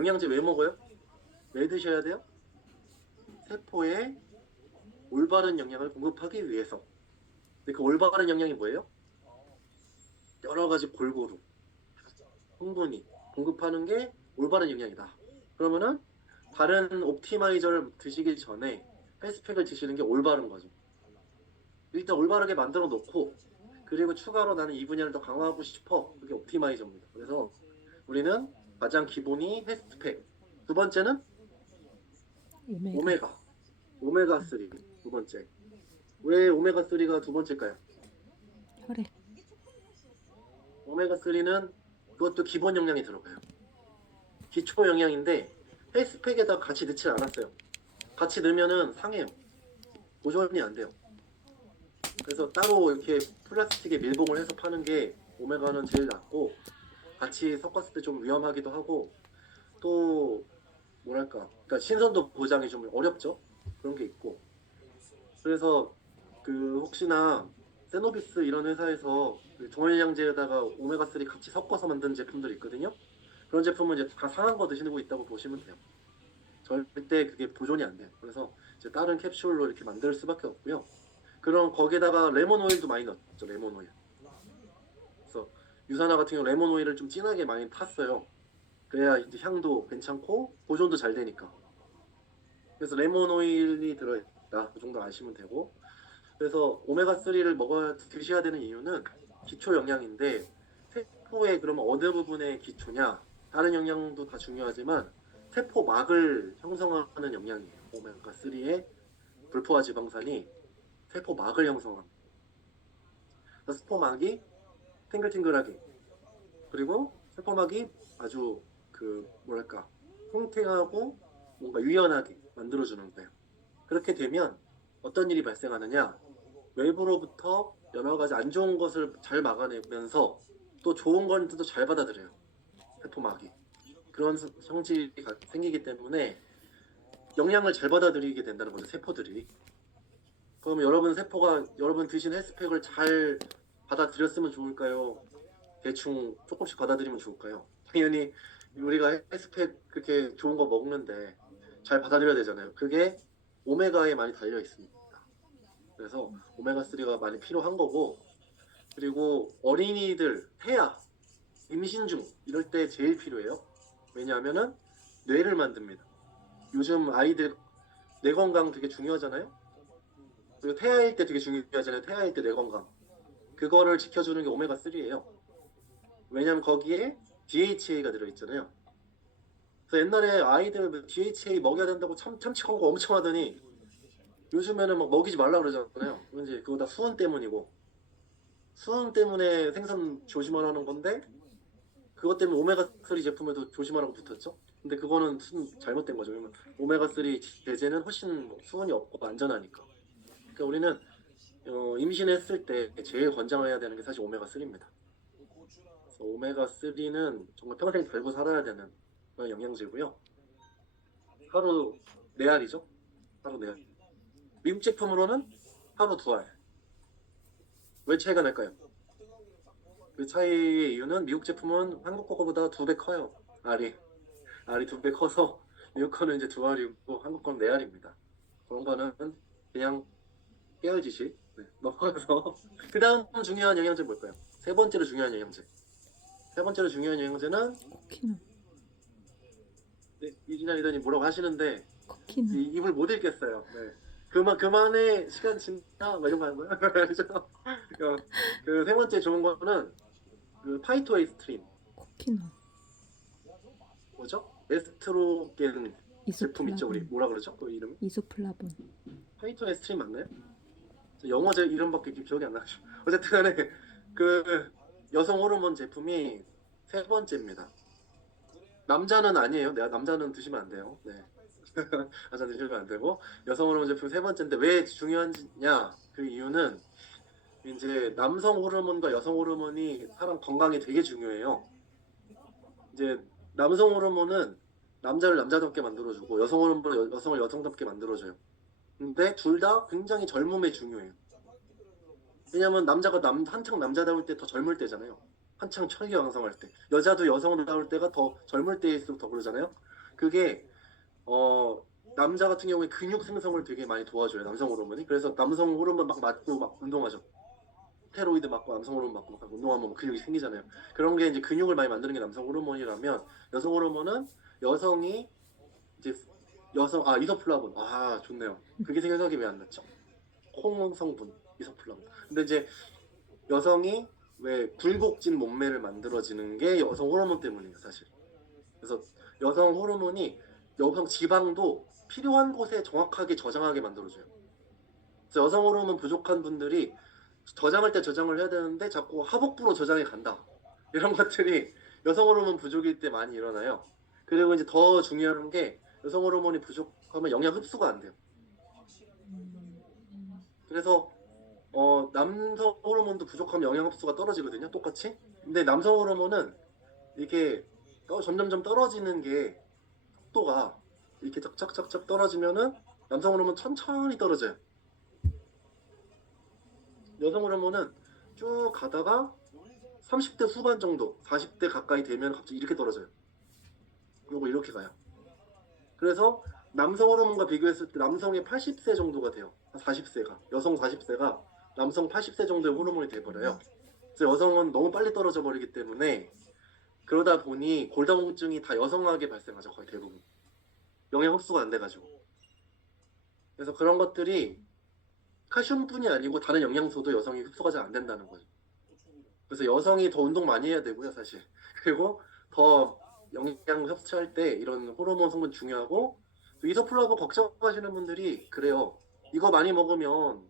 영양제 왜 먹어요? 왜 드셔야 돼요? 세포에 올바른 영양을 공급하기 위해서. 근데 그 올바른 영양이 뭐예요? 여러 가지 골고루 충분히 공급하는 게 올바른 영양이다. 그러면은 다른 옵티마이저를 드시기 전에 헬스팩을 드시는 게 올바른 거죠. 일단 올바르게 만들어 놓고 그리고 추가로 나는 이 분야를 더 강화하고 싶어. 그게 옵티마이저입니다. 그래서 우리는 가장 기본이 헬스팩. 두 번째는 오메가. 오메가. 오메가3 두 번째. 왜 오메가3가 두 번째일까요? 혈액. 오메가3는 그것도 기본 영양이 들어가요. 기초 영양인데 헬스팩에다 같이 넣지 않았어요. 같이 넣으면은 상해요. 보존이 안 돼요. 그래서 따로 이렇게 플라스틱에 밀봉을 해서 파는 게 오메가는 제일 낫고 같이 섞었을 때 좀 위험하기도 하고 또 뭐랄까 그러니까 신선도 보장이 좀 어렵죠. 그런 게 있고 그래서 그 혹시나 세노비스 이런 회사에서 종합영양제에다가 오메가3 같이 섞어서 만든 제품들이 있거든요. 그런 제품은 이제 다 상한 거 드시고 있다고 보시면 돼요. 절대 그게 보존이 안 돼요. 그래서 이제 다른 캡슐로 이렇게 만들 수밖에 없고요. 그럼 거기에다가 레몬 오일도 많이 넣었죠. 레몬 오일. 그래서 유산화 같은 경우 레몬 오일을 좀 진하게 많이 탔어요. 그래야 이제 향도 괜찮고 보존도 잘 되니까. 그래서 레몬 오일이 들어있다. 그 정도 아시면 되고. 그래서 오메가3를 드셔야 되는 이유는 기초 영양인데 세포의 그러면 어느 부분의 기초냐? 다른 영양도 다 중요하지만 세포막을 형성하는 영양이에요. 오메가3의 불포화 지방산이 세포막을 형성합니다. 세포막이 탱글탱글하게 그리고 세포막이 아주 그 뭐랄까 팽팽하고 뭔가 유연하게 만들어주는 거예요. 그렇게 되면 어떤 일이 발생하느냐? 외부로부터 여러 가지 안 좋은 것을 잘 막아내면서 또 좋은 것도 잘 받아들여요. 세포막이. 그런 성질이 생기기 때문에 영양을 잘 받아들이게 된다는 거죠. 세포들이. 그럼 여러분 세포가 여러분 드신 헬스팩을 잘 받아들였으면 좋을까요? 대충 조금씩 받아들이면 좋을까요? 당연히 우리가 헬스팩 그렇게 좋은 거 먹는데 잘 받아들여야 되잖아요. 그게 오메가에 많이 달려 있습니다. 그래서 오메가3가 많이 필요한 거고 그리고 어린이들, 태아, 임신 중 이럴 때 제일 필요해요. 왜냐하면은 뇌를 만듭니다. 요즘 아이들 뇌 건강 되게 중요하잖아요. 그리고 태아일 때 되게 중요하잖아요. 태아일 때 뇌 건강. 그거를 지켜주는 게 오메가3예요. 왜냐하면 거기에 DHA가 들어있잖아요. 그래서 옛날에 아이들 DHA 먹여야 된다고 참치 광고 엄청 하더니 요즘에는 막 먹이지 말라 그러잖아요. 이제 그거 다 수은 때문이고 수은 때문에 생선 조심하라는 건데 그것 때문에 오메가3 제품에도 조심하라고 붙었죠. 근데 그거는 잘못된 거죠. 왜냐면 오메가3 제제는 훨씬 수은이 없고 안전하니까. 그러니까 우리는 임신했을 때 제일 권장해야 되는 게 사실 오메가3입니다. 그래서 오메가3는 정말 평생 달고 살아야 되는 그런 영양제고요. 하루 4알이죠. 하루 4알. 미국 제품으로는 하루 2알. 왜 차이가 날까요? 그 차이의 이유는 미국 제품은 한국 거보다 2배 커요. 알이 2배 커서 미국 거는 이제 2알이고 한국 거는 4알입니다. 그런 거는 그냥 깨어지시 네, 넘어가서 그 다음 중요한 영양제 뭘까요? 세 번째로 중요한 영양제. 세 번째로 중요한 영양제는 코키넛. 네, 이진아 리더니 뭐라고 하시는데 코키넛. 입을 못 읽겠어요. 네. 그만해 시간 지나 뭐 이런 거 하는 거야. 그 세 번째 좋은 거는 그 파이토에스트린 코키넛. 뭐죠? 에스트로겐 제품 있죠. 우리 이소플라본. 뭐라 그러죠? 그 이름? 이소플라본. 파이토에스트린 맞나요? 영어 제 이름밖에 기억이 안 나죠. 어쨌든 간에 그 여성 호르몬 제품이 세 번째입니다. 남자는 아니에요. 남자는 드시면 안 돼요. 네. 남자 드시면 안 되고 여성 호르몬 제품 세 번째인데 왜 중요하냐? 그 이유는 이제 남성 호르몬과 여성 호르몬이 사람 건강에 되게 중요해요. 이제 남성 호르몬은 남자를 남자답게 만들어주고 여성 호르몬은 여성을 여성답게 만들어줘요. 근데 둘 다 굉장히 젊음에 중요해요. 왜냐면 남자가 한창 남자다울 때 더 젊을 때잖아요. 한창 철기왕성할 때. 여자도 여성다울 때가 더 젊을 때일수록 더 그러잖아요. 그게 남자 같은 경우에 근육 생성을 되게 많이 도와줘요. 남성 호르몬이. 그래서 남성 호르몬 막 맞고 막 운동하죠. 스테로이드 맞고 남성 호르몬 맞고 막 운동하면 뭐 근육이 생기잖아요. 그런 게 이제 근육을 많이 만드는 게 남성 호르몬이라면 여성 호르몬은 여성이 이제 이소플라본. 아, 좋네요. 그게 생각이 왜 안 났죠? 콩 성분 이소플라본. 근데 이제 여성이 왜 굴곡진 몸매를 만들어지는 게 여성 호르몬 때문이에요, 사실. 그래서 여성 호르몬이 여성 지방도 필요한 곳에 정확하게 저장하게 만들어줘요. 그래서 여성 호르몬 부족한 분들이 저장할 때 저장을 해야 되는데 자꾸 하복부로 저장이 간다. 이런 것들이 여성 호르몬 부족일 때 많이 일어나요. 그리고 이제 더 중요한 게 여성 호르몬이 부족하면 영양 흡수가 안 돼요. 그래서 남성 호르몬도 부족하면 영양 흡수가 떨어지거든요. 똑같이. 근데 남성 호르몬은 이게 점점점 떨어지는 게 속도가 이렇게 짝짝짝짝 떨어지면은 남성 호르몬 천천히 떨어져요. 여성 호르몬은 쭉 가다가 30대 후반 정도, 40대 가까이 되면 갑자기 이렇게 떨어져요. 그리고 이렇게 가요. 그래서 남성 호르몬과 비교했을 때 남성의 80세 정도가 돼요. 40세가. 여성 40세가 남성 80세 정도의 호르몬이 돼버려요. 그래서 여성은 너무 빨리 떨어져 버리기 때문에 그러다 보니 골다공증이 다 여성하게 발생하죠. 거의 대부분. 영양 흡수가 안 돼가지고. 그래서 그런 것들이 칼슘뿐이 아니고 다른 영양소도 여성이 흡수가 잘 안 된다는 거죠. 그래서 여성이 더 운동 많이 해야 되고요, 사실. 그리고 더 영양 섭취할 때 이런 호르몬 성분 중요하고 또 이소플라보 걱정하시는 분들이 그래요. 이거 많이 먹으면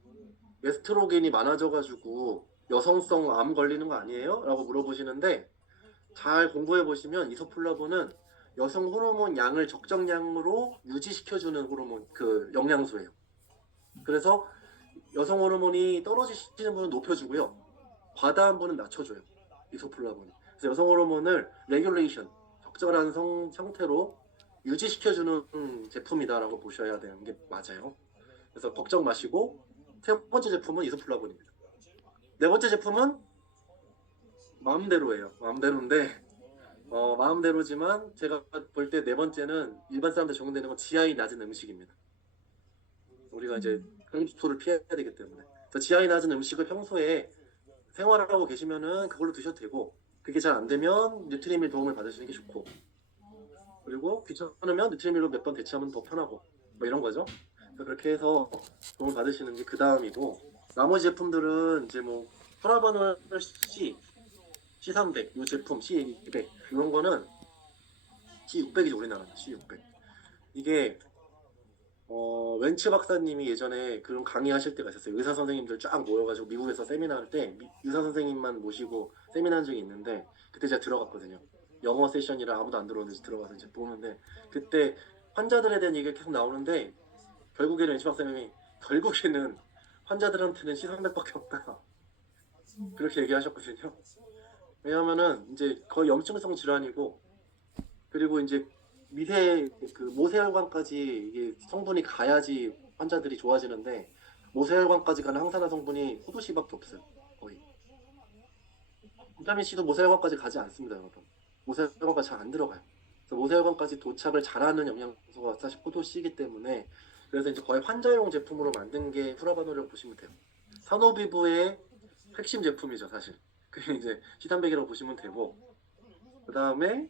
에스트로겐이 많아져가지고 여성성 암 걸리는 거 아니에요? 라고 물어보시는데 잘 공부해 보시면 이소플라보는 여성 호르몬 양을 적정량으로 유지시켜주는 호르몬 그 영양소예요. 그래서 여성 호르몬이 떨어지시는 분은 높여주고요. 과다한 분은 낮춰줘요. 이소플라본이. 그래서 여성 호르몬을 레귤레이션, 적절한 상태로 유지시켜주는 제품이다라고 보셔야 되는 게 맞아요. 그래서 걱정 마시고 세 번째 제품은 이소플라본입니다. 네 번째 제품은 마음대로예요. 마음대로인데 마음대로지만 제가 볼 때 네 번째는 일반 사람들 적용되는 건 GI 낮은 음식입니다. 우리가 이제 흡수를 피해야 되기 때문에. 그래서 GI 낮은 음식을 평소에 생활하고 계시면은 그걸로 드셔도 되고 그게 잘 안 되면 뉴트리밀 도움을 받으시는 게 좋고 그리고 귀찮으면 뉴트리밀로 몇 번 대체하면 더 편하고 뭐 이런 거죠. 그래서 그렇게 해서 도움을 받으시는 게 그 다음이고 나머지 제품들은 이제 뭐 프라바놀 C, C300 이 제품 C200 이런 거는 C600이죠 우리나라는 C600 이게 웬츠 박사님이 예전에 그런 강의하실 때가 있었어요. 의사 선생님들 쫙 모여가지고 미국에서 세미나 할 때 의사 선생님만 모시고 세미나 한 적이 있는데 그때 제가 들어갔거든요. 영어 세션이라 아무도 안 들어오는지 들어가서 이제 보는데 그때 환자들에 대한 얘기가 계속 나오는데 결국에는 웬츠 박사님이 결국에는 환자들한테는 C300밖에 없다. 그렇게 얘기하셨거든요. 왜냐하면은 이제 거의 염증성 질환이고 그리고 이제 모세혈관까지 이게 성분이 가야지 환자들이 좋아지는데 모세혈관까지 가는 항산화 성분이 포도씨밖에 없어요. 거의. 비타민 C도 모세혈관까지 가지 않습니다, 여러분. 모세혈관까지 잘 안 들어가요. 그래서 모세혈관까지 도착을 잘하는 영양소가 사실 포도씨이기 때문에 그래서 이제 거의 환자용 제품으로 만든 게 후라바노라고 보시면 돼요. 산호비부의 핵심 제품이죠, 사실. 그게 이제 C300이라고 보시면 되고 그 다음에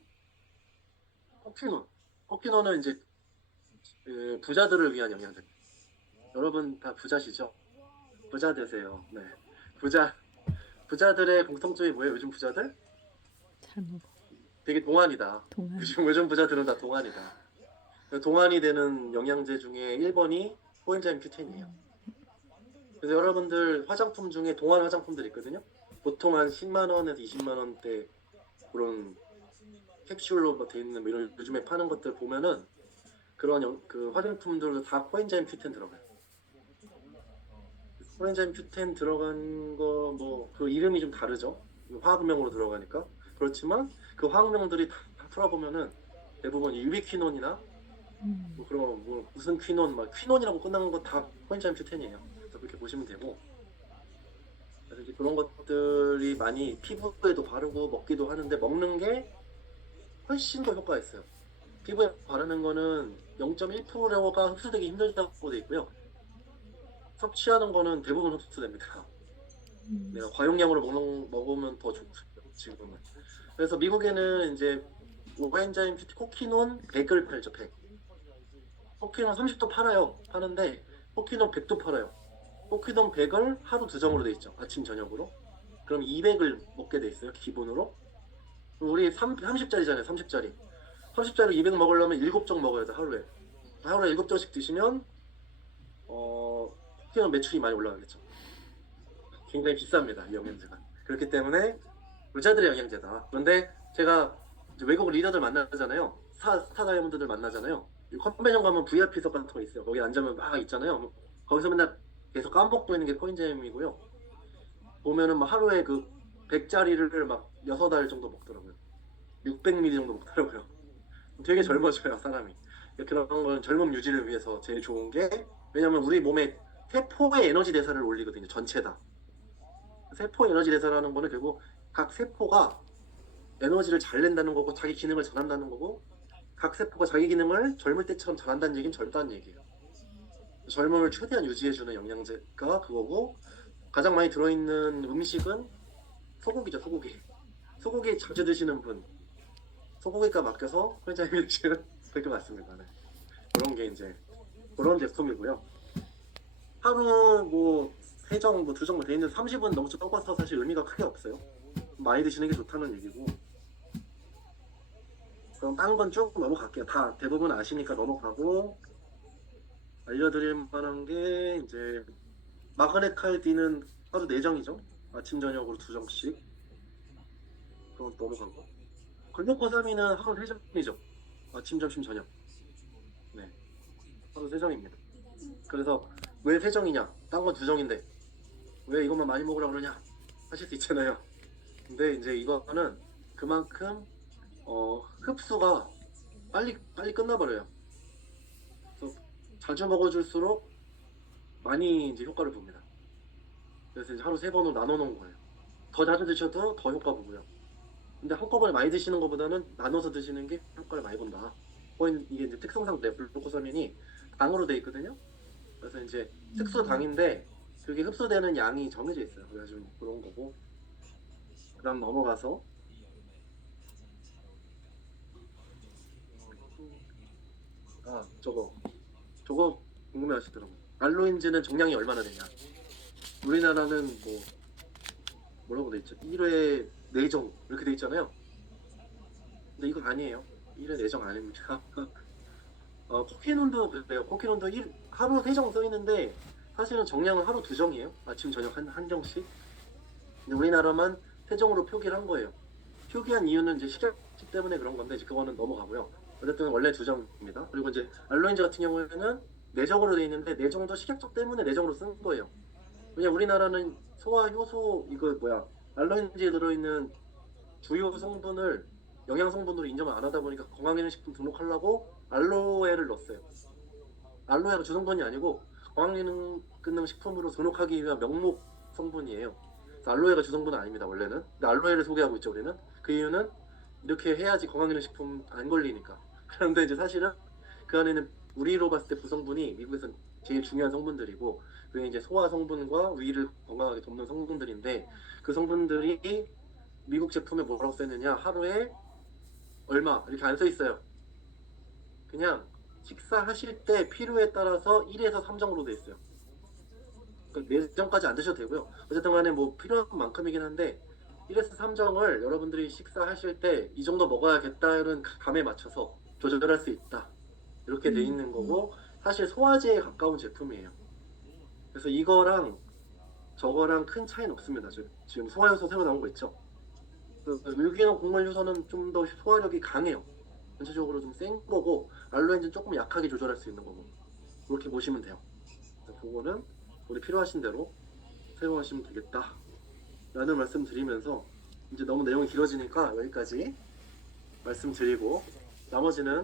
코퀴논. 코퀴논은 이제 부자들을 위한 영양제. 여러분 다 부자시죠? 부자 되세요. 네. 부자들의 공통점이 뭐예요? 요즘 부자들? 잘 먹어. 되게 동안이다. 동안. 요즘 부자들은 다 동안이다. 동안이 되는 영양제 중에 1번이 코엔자임 Q10이에요. 그래서 여러분들 화장품 중에 동안 화장품들 있거든요. 보통 한 10만 원에서 20만 원대 그런 캡슐로 뭐 돼 있는 뭐 이런 요즘에 파는 것들 보면은 그런 그 화장품들도 다 코엔자임 Q10 들어가요. 코엔자임 Q10 들어간 거 뭐 그 이름이 좀 다르죠. 화학명으로 들어가니까 그렇지만 그 화학명들이 다 풀어보면은 대부분 유비퀴논이나 뭐 그런 뭐 무슨 퀴논 막 퀴논이라고 끝나는 거 다 코엔자임 Q10이에요. 그래서 그렇게 보시면 되고 그래서 이제 그런 것들이 많이 피부에도 바르고 먹기도 하는데 먹는 게 훨씬 더 효과가 있어요. 피부에 바르는 거는 0.1%가 흡수되기 힘들다고 돼 있고요. 섭취하는 거는 대부분 흡수됩니다. 내가 과용량으로 먹으면 더 좋고요, 지금은. 그래서 미국에는 이제 오엔자임 큐티 코키논 100을 팔죠, 100. 코키논 30도 팔아요. 파는데 코키논 100도 팔아요. 코키논 100을 하루 2정으로 돼 있죠. 아침 저녁으로. 그럼 200을 먹게 돼 있어요, 기본으로. 우리 30짜리잖아요, 30짜리. 30짜리 200 먹으려면 7정 먹어야 돼, 하루에. 하루에 7정씩 드시면 코키논 매출이 많이 올라가겠죠. 굉장히 비쌉니다, 이 영양제가. 그렇기 때문에 부자들의 영양제다. 그런데 제가 이제 외국 리더들 만나잖아요. 스타 다이아몬드들 만나잖아요. 이 컨벤션 가면 VIP석 같은 거 있어요. 거기 앉으면 막 있잖아요. 거기서 맨날 계속 까먹고 있는 게 코인잼이고요. 보면은 막 하루에 그 100짜리를 막 6알 정도 먹더라고요. 600ml 정도 먹더라고요. 되게 젊어져요, 사람이. 그런 건 젊음 유지를 위해서 제일 좋은 게, 왜냐면 우리 몸에 세포의 에너지 대사를 올리거든요, 전체 다. 세포 에너지 대사라는 거는 결국 각 세포가 에너지를 잘 낸다는 거고 자기 기능을 잘한다는 거고, 각 세포가 자기 기능을 젊을 때처럼 잘한다는 얘기는 젊다는 얘기예요. 젊음을 최대한 유지해주는 영양제가 그거고, 가장 많이 들어있는 음식은 소고기죠, 소고기. 소고기 자주 드시는 분, 소고기가 맡겨서 회장님이 드시는 그렇게 맞습니다. 네. 그런 게 이제 그런 제품이고요. 하루 뭐 3정, 뭐 2정 돼 있는 30은 너무 적어서 사실 의미가 크게 없어요. 많이 드시는 게 좋다는 얘기고. 그럼 다른 건 쭉 넘어갈게요. 다 대부분 아시니까 넘어가고, 알려드릴 만한 게 이제 마그넷 칼디는 하루 4정이죠. 아침 저녁으로 2정씩. 그건 넘어가고. 글루코사민은 하루 3정이죠. 아침 점심 저녁. 네, 하루 3정입니다. 그래서 왜 3정이냐? 딴 건 2정인데 왜 이것만 많이 먹으라고 그러냐 하실 수 있잖아요. 근데 이제 이거는 그만큼 흡수가 빨리 끝나버려요. 그래서 자주 먹어줄수록 많이 이제 효과를 봅니다. 그래서 이제 하루 3번으로 나눠 놓은 거예요. 더 자주 드셔도 더 효과 보고요. 근데 한꺼번에 많이 드시는 것보다는 나눠서 드시는 게 효과를 많이 본다. 이게 이제 특성상 글루코사민이 당으로 돼 있거든요. 그래서 이제 특수당인데 그게 흡수되는 양이 정해져 있어요. 그래가지고 그런 거고. 그다음 넘어가서 저거 궁금해하시더라고요. 알로인즈는 정량이 얼마나 되냐? 우리나라는 뭐라고 돼 있죠? 1회 4정 이렇게 돼 있잖아요. 근데 이거 아니에요. 1회 4정 아닙니다. 코키논도 그래요. 코키논도 하루 3정 써 있는데 사실은 정량은 하루 2정이에요. 아침 저녁 한 정씩. 근데 우리나라만 3정으로 표기를 한 거예요. 표기한 이유는 이제 식약처 때문에 그런 건데 이제 그거는 넘어가고요. 어쨌든 원래 2정입니다. 그리고 이제 알로인즈 같은 경우에는 4정으로 돼 있는데 4정도 식약처 때문에 4정으로 쓴 거예요. 왜냐 우리나라는 소화 효소 알로인즈에 들어있는 주요 성분을 영양 성분으로 인정을 안 하다 보니까 건강기능식품 등록하려고 알로에를 넣었어요. 알로에가 주성분이 아니고 건강기능식품으로 등록하기 위한 명목 성분이에요. 그래서 알로에가 주성분은 아닙니다, 원래는. 근데 알로에를 소개하고 있죠, 우리는. 그 이유는 이렇게 해야지 건강기능식품 안 걸리니까. 그런데 이제 사실은 그 안에는 우리로 봤을 때 구성분이 미국에서는 제일 중요한 성분들이고, 그게 이제 소화 성분과 위를 건강하게 돕는 성분들인데, 그 성분들이 미국 제품에 뭐라고 써있느냐, 하루에 얼마 이렇게 안 써 있어요. 그냥 식사하실 때 필요에 따라서 1에서 3정으로 돼 있어요. 그러니까 4정까지 안 드셔도 되고요. 어쨌든 간에 뭐 필요한 만큼이긴 한데 1에서 3정을 여러분들이 식사하실 때 이 정도 먹어야겠다는 감에 맞춰서 조절할 수 있다. 이렇게 돼 있는 거고, 사실 소화제에 가까운 제품이에요. 그래서 이거랑 저거랑 큰 차이는 없습니다. 지금 소화효소 새로 나온 거 있죠. 유기농 곡물 효소는 좀 더 소화력이 강해요. 전체적으로 좀 센 거고, 알로엔즈는 조금 약하게 조절할 수 있는 거고, 그렇게 보시면 돼요. 그거는 우리 필요하신 대로 사용하시면 되겠다 라는 말씀 드리면서, 이제 너무 내용이 길어지니까 여기까지 말씀드리고, 나머지는